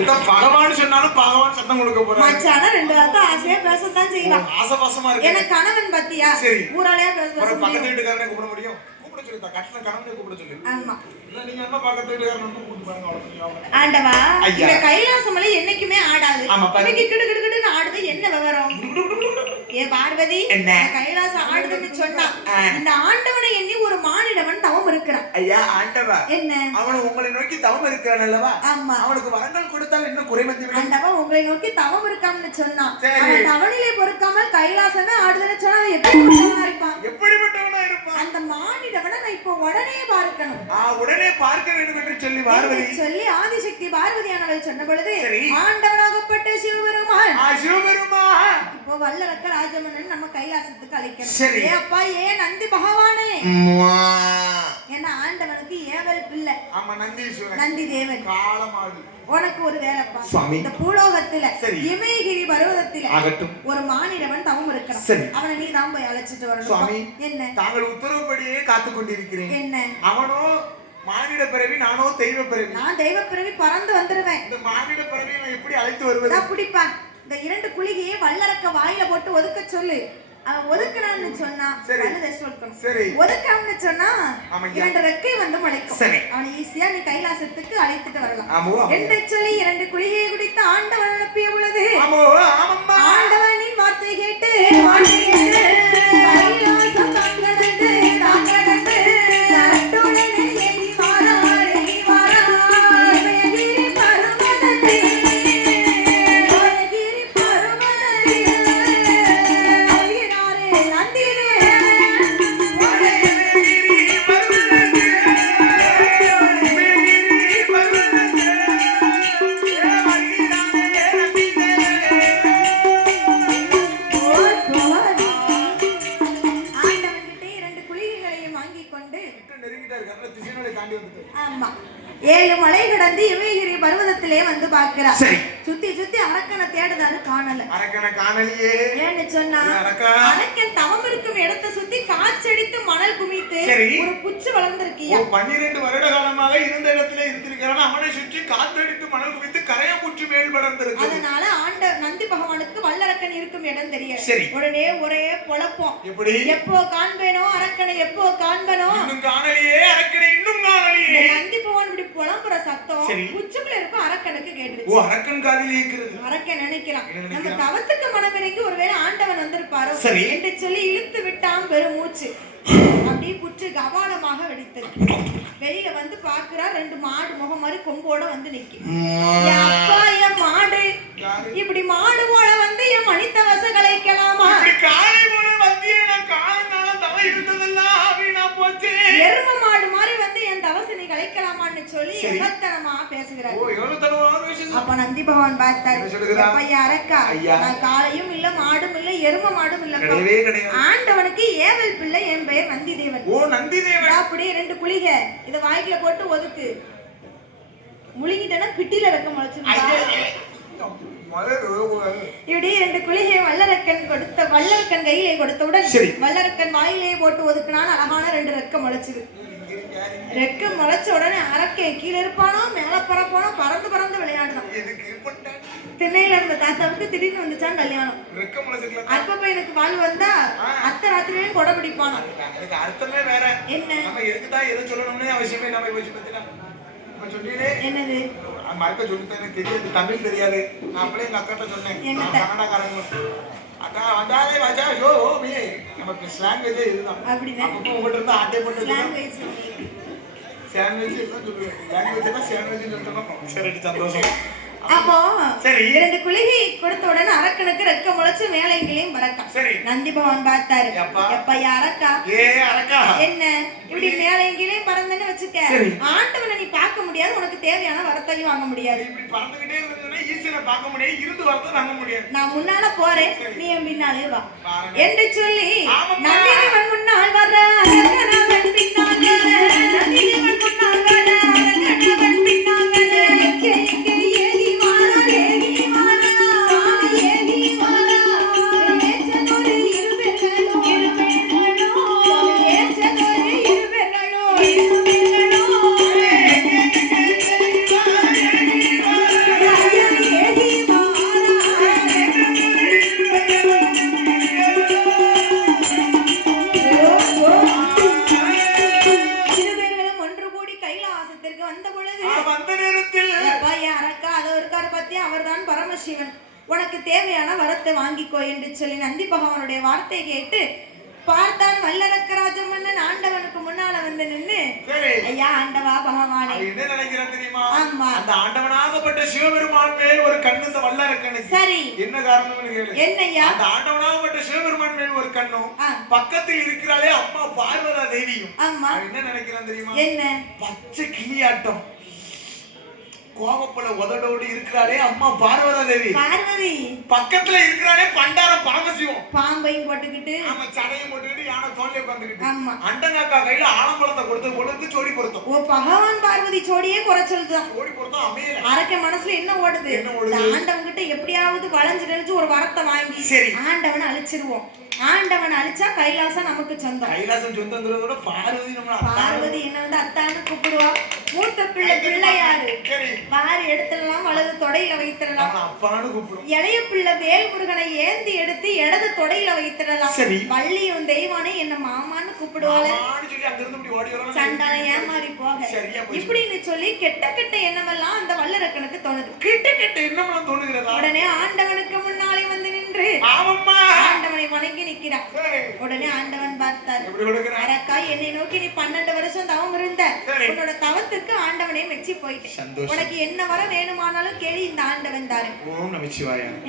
இதான் பகவான் சொன்னாலும் பகவான் சத்தம் கொடுக்க போறாரு. மச்சான ரெண்டு வார்த்தை ஆசையா பேசத்தான் செய்வான். ஆசபாசமா இருக்கு. எனக்கு கணவன் பத்தியா? சரி. ஊராலே பேச பக்கத்து வீட்டுக்காரனை கூப்பிட முடியும்? கூப்பிட சொல்லு கட்டில கணவனை கூப்பிட சொல்லு ஆமா. ஆண்டவா. இந்த கைலாசமலை என்னைக்குமே ஆடாது. இன்னைக்கு கிடு கிடு கிடுன்னு ஆடுது என்ன விவரம்? ஏ பார்வதி என்ன? கைலாசம் ஆடுதுன்னு சொன்னா. இந்த ஆண்டவனை எண்ணி ஒரு மானிடவன் தவம் இருக்கிறான். ஐயா ஆண்டவா? என்ன? அவன் உங்களை நோக்கி தவம் இருக்கிறான் அல்லவா? ஆமா. அவனுக்கு வரங்கள் கொடுத்தால் இன்னும் குறை வந்து உங்களை நோக்கி தவம் இருக்கான்னு சொன்னான். அவன் தவணிலே பொறுக்காமல் கைலாசமே ஆடுதுன்னு சொன்னா அவன் எப்படி மனுஷனா இருப்பான்? எப்படிப்பட்டவனா இருப்பான்? அந்த மானிடவனை நான் இப்போ உடனே பார்க்கணும். உடனே பார்க்க வேண்டும் என்று சொல்லி பார்வதி. சொல்லி ஆதிசக்தி பார்வதியானவள் சொன்ன பொழுது. ஆண்டவனாகப்பட்ட சிவபெருமான் ஆ, சிவபெருமா இப்போ வல்லரக்க ராஜமன்னன் நம்ம கைலாசத்துக்கு அழைக்கணும் சரி. ஏ அப்பா ஏ நந்தி பகவானே. ஏன்னா ஆண்டவனுக்கு ஏவல் பிள்ளை. ஆமா நந்தீஸ்வரன். நந்தி தேவன் காலமாடு உனக்கு ஒரு வேலைப்பா. இந்த பூலோகத்துல. இமயகிரி பருவதத்தில ஒரு மானிடவன் தவம். இருக்கிறான். அவனை நீ தான் போய் அழைச்சிட்டு சுவாமி. வரணும் என்ன? தாங்கள் உத்தரவுப்படியே காத்து கொண்டிருக்கிறேன் என்ன? அவனோ மானிட பிறவி நானோ தெய்வ பிறவி. நான் தெய்வ பிறவி பறந்து வந்துருவேன். இந்த மானிட பிறவியை நான் எப்படி அழைத்து வருவது? நான் இந்த இரண்டு குளிகையை வல்லரக்க வாயில போட்டு ஒதுக்க சொல்லு. அவன் ஒதுக்குனான்னு சொன்னா சரி. ஒதுக்காமன்னு சொன்னா ஆமாய்யா. இரண்டு ரெக்கை வந்து முளைக்கும். சரி. அவனை ஈஸியா நீ கைலாசத்துக்கு அழைத்துட்டு வரலாம். ஆமோ என்று சொல்லி இரண்டு குளிகையை குடித்து ஆண்டவன் அனுப்பிய பொழுது ஆண்டவனின் வார்த்தை கேட்டு இமயகிரி பர்வதத்திலே வந்து பார்க்கிறார். சரி. சுத்தி சுத்தி அரக்கனை தேடுதாரு காணல. காணலியே. ஏன்னு சொன்னா அரக்கா. அரக்கன் தவம் இருக்கும் இடத்தை சுத்தி காய்ச்சடித்து மணல் குமித்து. ஒரு புச்சு வளர்ந்திருக்கியா? பன்னிரண்டு வருட காலமாக இருந்த இடத்துல இருந்திருக்கிறான். அவனை சுற்றி காத்தடித்து மணல் குவித்து கரையப்பூச்சி மேல் படர்ந்திருக்கு அதனால ஆண்ட நந்தி பகவானுக்கு வல்லரக்கன் இருக்கும் இடம் தெரியல. உடனே ஒரே குழப்பம் எப்படி? எப்போ காண்பேனோ அரக்கனை எப்போ காண்பனோ? காணலியே. அரக்கனை இன்னும் நந்தி பகவான் இப்படி புலம்புற சத்தம். உச்சுக்குள்ள இருக்கும் அரக்கனுக்கு ஓ கேட்டுருச்சு அரக்கன் காதில் இருக்கிறது அரக்கன் நினைக்கிறான் நம்ம? தவத்துக்கு மனமிறங்கி ஒருவேளை ஆண்டவன் வந்திருப்பாரோ? சரி. என்று சொல்லி இழுத்து விட்டான் பெரும் மூச்சு அப்படியே புற்று கபாலமாக வெடித்தது வெளியில வந்து பாக்குறா ரெண்டு மாடு முகம் மாதிரி கொம்போட வந்து நிக்கு. அப்பா என் மாடு? இப்படி மாடு போல வந்து என் மணித்தவச கலைக்கலாமா இப்படி காலை போல நான் காலங்காலம் தவ இருந்ததெல்லாம் வீணா போச்சு. எரும மாடு மாதிரி வந்து என் தவசனை கலைக்கலாமான்னு சொல்லி. எகத்தனமா பேசுகிறார். அப்ப நந்தி பகவான் பார்த்தாரு. ஐயா அரக்கா. நான் காளையும் இல்ல மாடும் இல்ல எரும மாடும் இல்ல ஆண்டவனுக்கு ஏவல் பிள்ளை என் பெயர் நந்தி தேவன் ஓ நந்தி தேவன் அப்படியே ரெண்டு குளிகை. இத வாய்க்குல போட்டு ஒதுக்கு. முழுங்கிட்டேன்னா பிட்டில இருக்க முளைச்சு இப்படி ரெண்டு குளிகை வல்லரக்கன் கொடுத்த வல்லரக்கன் கையிலே கொடுத்தவுடன். வல்லரக்கன் வாயிலே போட்டு ஒதுக்குனான். அழகான ரெண்டு ரெக்க முளைச்சுது. ரெக்க முளைச்ச உடனே அரக்கை கீழே இருப்பானோ மேல பறப்பானோ பறந்து பறந்து விளையாடுறான். திண்ணையில இருந்த தாத்தாவுக்கு திடீர்னு வந்துச்சான் கல்யாணம். அப்ப பையனுக்கு வாழ் வந்தா அத்தை ராத்திரியும் கொடை பிடிப்பானா? எனக்கு அர்த்தமே வேற. என்ன? என்னது? மறுக்க சொல்லிட்டு எனக்கு தெரியாது தமிழ் தெரியாது. நான் அப்படியே எங்க அக்காட்ட சொன்னேன். கன்னடக்காரங்க அக்கா வந்தாலே வச்சா யோ ஓ மீ நமக்கு ஸ்லாங்குவேஜே இதுதான். அப்பப்போ உங்கள்கிட்ட இருந்து ஆட்டே போட்டு சாண்ட்விச் எல்லாம் சொல்லுவேன். லாங்குவேஜ் தான் சாண்ட்விச் சொல்லிட்டு சரி சந்தோஷம். அப்போ சரி. இரண்டு குளிகை கொடுத்த உடனே அரக்கனுக்கு ரெக்க முளைச்சு மேலைங்களையும் பறக்கான் சரி. நந்தி பகவான் பார்த்தாரு. எப்பா? அரக்கா ஏ அரக்கா? என்ன? இப்படி மேலைங்களையும் பறந்துன்னு வச்சுக்க. ஆண்டவனை நீ பார்க்க உனக்கு தேவையான வரத்தையும் வாங்க முடியாது. இப்படி பறந்துகிட்டே இருந்ததுன்னா ஈஸியா பார்க்க முடியாது. இருந்து வரது வாங்க முடியாது. நான் முன்னால போறேன். நீ என் பின்னாலே வா. என்று சொல்லி. நந்தினிவன் முன்னால் வர. நந்தினிவன் வாங்கிக்கோ என்று சொல்லி நந்தி பகவானுடைய வார்த்தை கேட்டு பார்த்தான் வல்லரக்கராஜ மன்னன் ஆண்டவனுக்கு முன்னால வந்து நின்னு ஐயா ஆண்டவா பகவானே. என்ன நினைக்கிறான் தெரியுமா? ஆமா. அந்த ஆண்டவனாகப்பட்ட சிவபெருமான் மேல் ஒரு கண்ணு இந்த வல்லரக்கனுக்கு சரி. என்ன காரணம்னு கேளு. என்னய்யா அந்த ஆண்டவனாகப்பட்ட சிவபெருமான் மேல் ஒரு கண்ணும் பக்கத்தில் இருக்கிறாளே அம்மா பார்வதா தேவியும். ஆமா. என்ன நினைக்கிறான் தெரியுமா? என்ன? பச்சை கிளியாட்டம். கோவப்பல உதடோடு இருக்கிறாளே அம்மா பார்வதா தேவி பார்வதி. பக்கத்துல இருக்கிறாளே பண்டார பரமசிவம். பாம்பையும் போட்டுக்கிட்டு. ஆமா சடையும் போட்டுக்கிட்டு யானை தோல்ல உட்காந்துக்கிட்டு ஆமா. அண்டங்காக்கா கையில ஆலம்பழத்தை கொடுத்து கொடுத்து சோடி பொருத்தம். ஓ பகவான் பார்வதி சோடியே குறைச்சல்தான் சோடி பொருத்தம் அமையல. அரக்க மனசுல என்ன ஓடுது? என்ன ஓடுது? ஆண்டவன் கிட்ட எப்படியாவது வளைஞ்சு நெளிச்சு ஒரு வரத்தை வாங்கி சரி. ஆண்டவனை அழிச்சிருவோம். ஆண்டவன் அழிச்சா கைலாசம் நமக்கு சொந்தம். கைலாசம் சொந்தங்கிறத விட பார்வதி நம்ம. பார்வதி என்ன வந்து அத்தான்னு கூப்பிடுவா. மூத்த பிள்ளை பிள்ளையாரு. வாரி எடுத்துடலாம் வலது தொடையில வைத்திடலாம். அப்பான்னு கூப்பிடும். இளைய பிள்ளை வேல் முருகனை ஏந்தி எடுத்து இடது தொடையில வைத்திடலாம். சரி. வள்ளியும் தெய்வானே என்ன மாமான்னு கூப்பிடுவாள். சண்டான ஏமாறி போக. இப்படின்னு சொல்லி கெட்ட கெட்ட எண்ணமெல்லாம் அந்த வல்லரக்கனுக்கு தோணுது. கிட்ட கிட்ட என்ன தோணுகிறதா உடனே ஆண்டவனுக்கு வந்து நின்று ஆண்டவனை வணங்கி நிற்கிறார். சரி. உடனே ஆண்டவன் பார்த்தார். அரக்கா என்னை நோக்கி நீ பன்னெண்டு வருஷம் தவம் இருந்த. உன்னோட தவத்துக்கு ஆண்டவனே மெச்சி போயிட்டேன். உனக்கு என்ன வர வேணுமானாலும் கேளு இந்த ஆண்டவன் தாரு.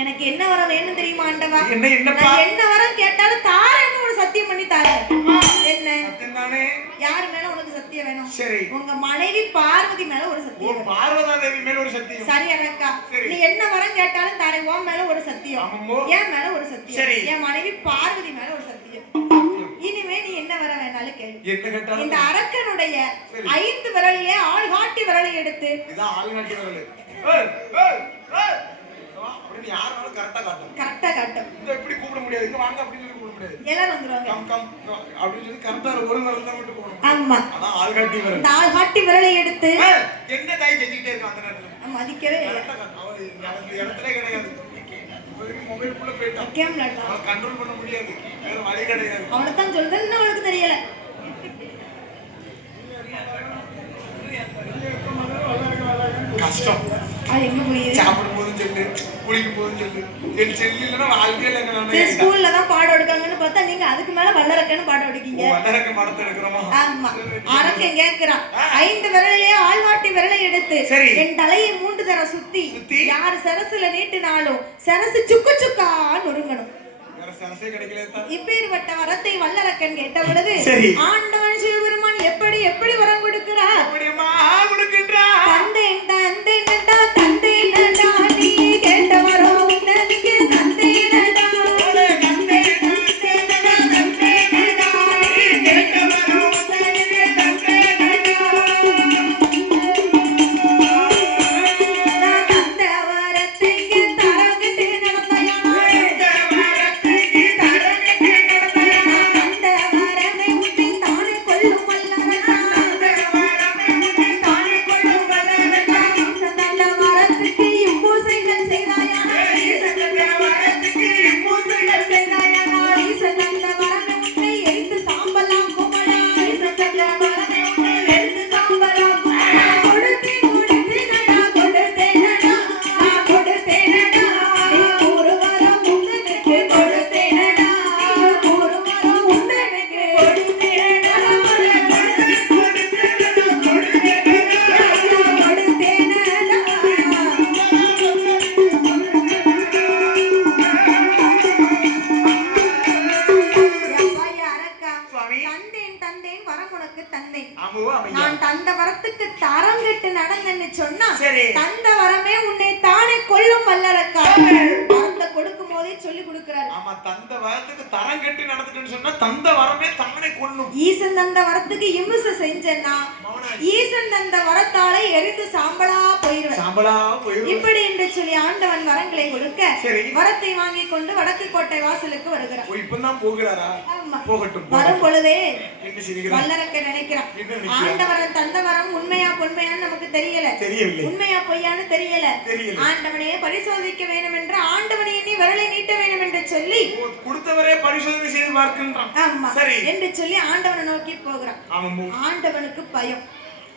எனக்கு என்ன வர வேணும் தெரியுமா ஆண்டவா? என்ன வரம் கேட்டாலும் தாரேன்னு ஒரு சத்தியம் பண்ணி தாரேன். என்ன? யார் மேல உனக்கு சத்தியம் வேணும்? உங்க மனைவி பார்வதி மேல ஒரு சத்தியம். பார்வதா மேல ஒரு சத்தியம். சரி அரக்கா. நீ என்ன வரம் கேட்டாலும் உன் மேல ஒரு சத்தியம். என் மேல ஒரு சத்தியம். என் மனைவி பார்வதி மேல ஒரு சத்தியம். இனிமே நீ என்ன வர வேணாலும் கேளு. என்ன கேட்டாலும் இந்த அரக்கனுடைய. ஐந்து விரலையே ஆள் காட்டி விரலை எடுத்து. கரெக்டா காட்டும். இப்படி கூப்பிட முடியாது? இங்க வாங்க அப்படின்னு சொல்லி கூப்பிட முடியாது. எல்லாரும் வந்துருவாங்க. கம் கம் அப்படின்னு சொல்லி கரெக்டா ஒரு வரல தான் மட்டும் ஆமா. அதான் ஆள்காட்டி வரல. இந்த ஆள் காட்டி விரலை எடுத்து என்ன தாய் செஞ்சுக்கிட்டே அந்த நேரத்துல? மதிக்கவே இடத்துல கிடையாது. மொபைலுக்குள்ள போயிட்டான் அவன் கண்ட்ரோல் பண்ண முடியாது. வேற வழி கிடையாது. அவனை தான் சொல்லுது இன்னும் அவனுக்கு தெரியல. கஷ்டம். சாப்பிடும் போதும் சொல்லு குளிக்கும் போதும் சொல்லு என் செல்லு இல்லைன்னா வாழ்க்கையில என்ன ஸ்கூல்ல பார்த்தா நீங்க அதுக்கு மேல வல்லரக்கன்னு பாடம் எடுக்கீங்க வல்லரக்க மரத்தை எடுக்கிறோமா? ஆமா. அரக்கன் கேக்குறான் ஐந்து விரலையே ஆள்வாட்டி விரலை எடுத்து. என் தலையை மூன்று தர சுத்தி? யார் சரசுல நீட்டினாலும் சரசு சுக்கு சுக்கான்னு ஒருங்கணும் இப்பேற்பட்ட வரத்தை வல்லரக்கன் கேட்ட பொழுது. ஆண்டவன் சிவபெருமான் எப்படி எப்படி வரம் கொடுக்கிறார்? அப்படியம்மா சொல்லி கொடுக்கிறாரு. ஆமா தந்த வரத்துக்கு தரம் கட்டி நடந்துட்டுன்னு சொன்னா தந்த வரமே தானே கொள்ளும் ஈசன் தந்த வரத்துக்கு இம்சை செஞ்சேன்னா ஈசன் தந்த வரத்தாலே எரிந்து சாம்பலா போயிருவேன். சாம்பலா போயிரும் இப்படி என்று சொல்லி ஆண்டவன் வரங்களை கொடுக்க. வரத்தை வாங்கி கொண்டு வடக்கு கோட்டை வாசலுக்கு வருகிறார். இப்பதான் போகிறாரா. போகட்டும் வரும். பொழுதே வல்லரக்க நினைக்கிறான்? ஆண்டவரன் தந்த வரம் உண்மையா பொன்மையான்னு நமக்கு தெரியல. தெரியவில்லை. உண்மையா பொய்யான்னு தெரியல. ஆண்டவனையே பரிசோதிக்க வேண்டும் என்று ஆண்டவனை எண்ணி விரலை நீட்ட வேண்டும் என்று சொல்லி கொடுத்தவரே பரிசோதனை செய்து பார்க்கின்றான். சரி. என்று சொல்லி ஆண்டவனை நோக்கி போகிறான். ஆண்டவனுக்கு பயம்.